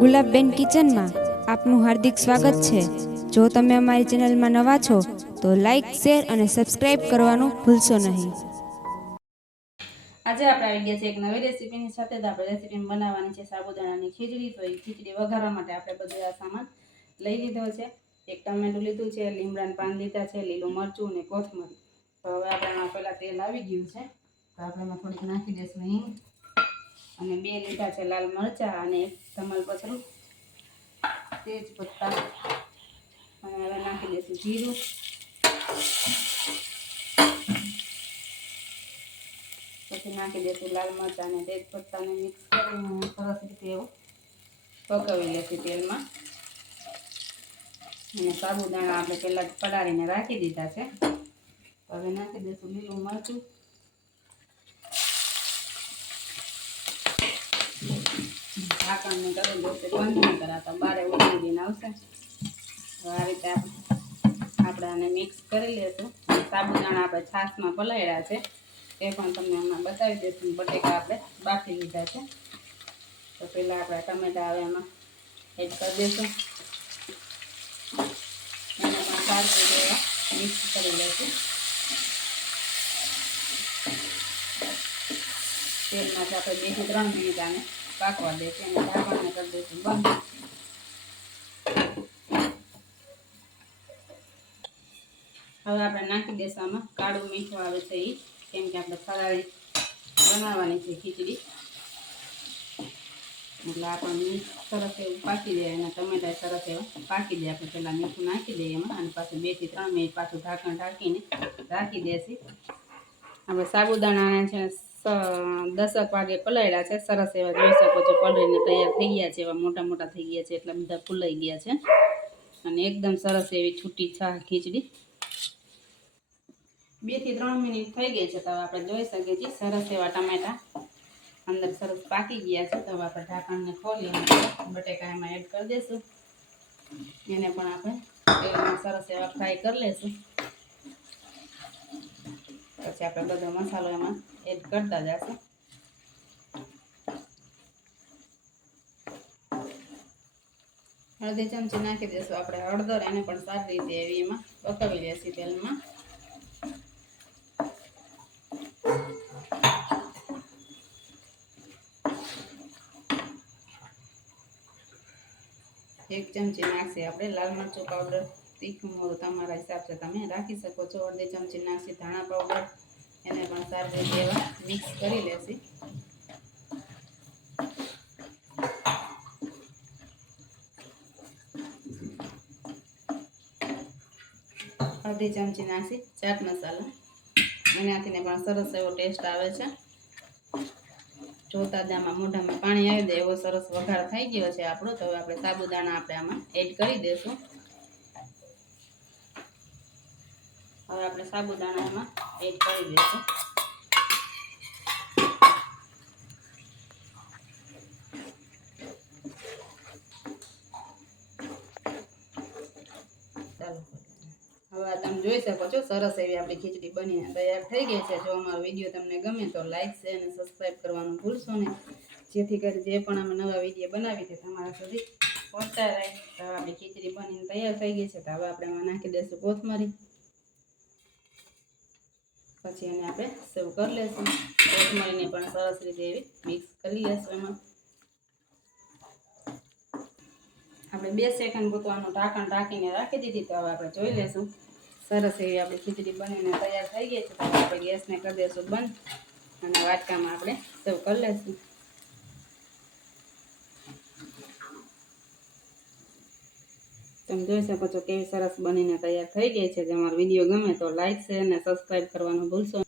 ગુલાબબેન કિચનમાં આપનું હાર્દિક સ્વાગત છે. જો તમે અમારી ચેનલમાં નવા છો, તો લાઈક શેર અને સબસ્ક્રાઇબ કરવાનું ભૂલશો નહીં. આજે આપણે આવી ગયા છે એક નવી રેસીપીની સાથે. આપણે રેસીપી બનાવવાની છે સાબુદાણાની ખીચડી. તો એ ખીચડી વઘારવા માટે આપણે બધું આ સામાન લઈ લીધો છે. એક ટમેટું લીધું છે, લીમડાના પાન લીધા છે, લીલું મરચું અને કોથમરી. તો હવે આપણે પહેલાં તેલ આવી ગયું છે. તો આપણે થોડીક નાખી દઈશું હિંગ. અને બે લીધા છે લાલ મરચાં અને એક તેજપત્તા તેજ પત્તા. અને હવે નાખી દઈશું જીરું. પછી નાખી દઈશું લાલ મરચાં અને તેજ પત્તાને મિક્સ કરીને સરસ રીતે એવું પકાવી લઈશું તેલમાં. અને સાબુદાણા આપણે પહેલાં જ રાખી દીધા છે. હવે નાખી દઈશું લીલું મરચું. ઢાંકણને કરી દઈશું બંધ ન કરાતા બારે ઉડીને આવશે. તો આ રીતે આપણે આને મિક્સ કરી લેશું. સાબુદાણા આપણે છાશમાં પલાળ્યા છે. એ પણ તમને હમણાં બતાવી દઈશું બટેકા આપણે બાફી લીધા છે. તો પહેલાં આપણે ટમેટા આવે એમાં એડ કરી દઈશું. મિક્સ કરી લઈશું. તેલમાંથી આપણે બેથી ત્રણ મિનિટ આને પાકવા દઈશું અને ઢાંકણને કરી દઈશું બંધ. હવે આપણે નાખી દઈશું આમાં. કાળું મીઠું આવે છે એ કેમ કે આપણે ફરાળી બનાવવાની છે ખીચડી. એટલે આપણે સરસ એવું પાકી જાય અને ટમેટા સરસ એવા પાકી જાય આપણે પહેલાં મીઠું નાખી દઈએ એમાં અને પાછું બેથી ત્રણ મિનિટ પાછું ઢાંકણ ઢાંકીને રાખી દેસી આપણે સાબુદાણા છે દસક વાગે પલાળ્યા છે. સરસ એવા જોઈ શકો છો પલળીને તૈયાર થઈ ગયા છે, એવા મોટા મોટા થઈ ગયા છે, એટલા બધા ફૂલાઈ ગયા છે. અને એકદમ સરસ એવી છૂટી છા ખીચડી. બેથી ત્રણ મિનિટ થઈ ગઈ છે, તો આપણે જોઈ શકીએ છીએ. સરસ એવા ટમેટા અંદર સરસ પાકી ગયા છે. તો આપણે ઢાંકણને ખોલી બટેકા એમાં એડ કરી દઈશું. એને પણ આપણે સરસ એવા ફ્રાય કરી લઈશું. પછી આપણે બધો મસાલો એમાં એડ કરતા જશે. અડધી ચમચી નાખી દઈશું આપણે, હળદર એને પણ સારી રીતે એવી એમાં પકાવી લેશું તેલમાં. એક ચમચી નાખશે આપણે, લાલ મરચું પાવડર તીખું તમારા હિસાબથી તમે રાખી શકો છો. અડધી ચમચી નાખશે ધાણા પાવડર એને પણ સારી રીતે મિક્સ કરી લેશે. અડધી ચમચી નાખી ચાટ મસાલા. એનાથી પણ સરસ એવો ટેસ્ટ આવે છે. જોતા જ આમાં મોઢામાં પાણી આવી દે એવો સરસ વઘાર થઈ ગયો છે આપણો. તો હવે આપણે સાબુદાણા આપણે આમાં એડ કરી દઈશું હવે આપણે સાબુદાણા એમાં એડ કરી દઈશું. હવે તમે જોઈ શકો છો, સરસ એવી આપણી ખીચડી બનીને તૈયાર થઈ ગઈ છે. જો અમારો વીડિયો તમને ગમે તો લાઈક શેર અને સબસ્ક્રાઈબ કરવાનું ભૂલશો નહીં. જેથી કરી જે પણ અમે નવા વીડિયો બનાવી છે, તમારા સુધી પહોંચતા રહે તો આપણી ખીચડી બનીને તૈયાર થઈ ગઈ છે. તો હવે આપણે એમાં નાખી દઈશું કોથમરી. પછી એને આપણે સર્વ કરી લઈશું કોથમરીને પણ સરસ રીતે એવી મિક્સ કરી લઈશું એમાં. આપણે બે સેકન્ડ પૂતવાનું ઢાંકણ ઢાંકીને રાખી દીધી તો હવે આપણે જોઈ લઈશું સરસ એવી આપણી ખીચડી બનીને તૈયાર થઈ ગઈ છે. આપણે ગેસને કરી દઈશું બંધ. અને વાટકામાં આપણે સર્વ કરી લઈશું તમે જોઈ શકો છો કેવી સરસ બનીને તૈયાર થઈ ગઈ છે જે અમારો વીડિયો ગમે તો લાઈક શેર અને સબસ્ક્રાઈબ કરવાનું ભૂલશો.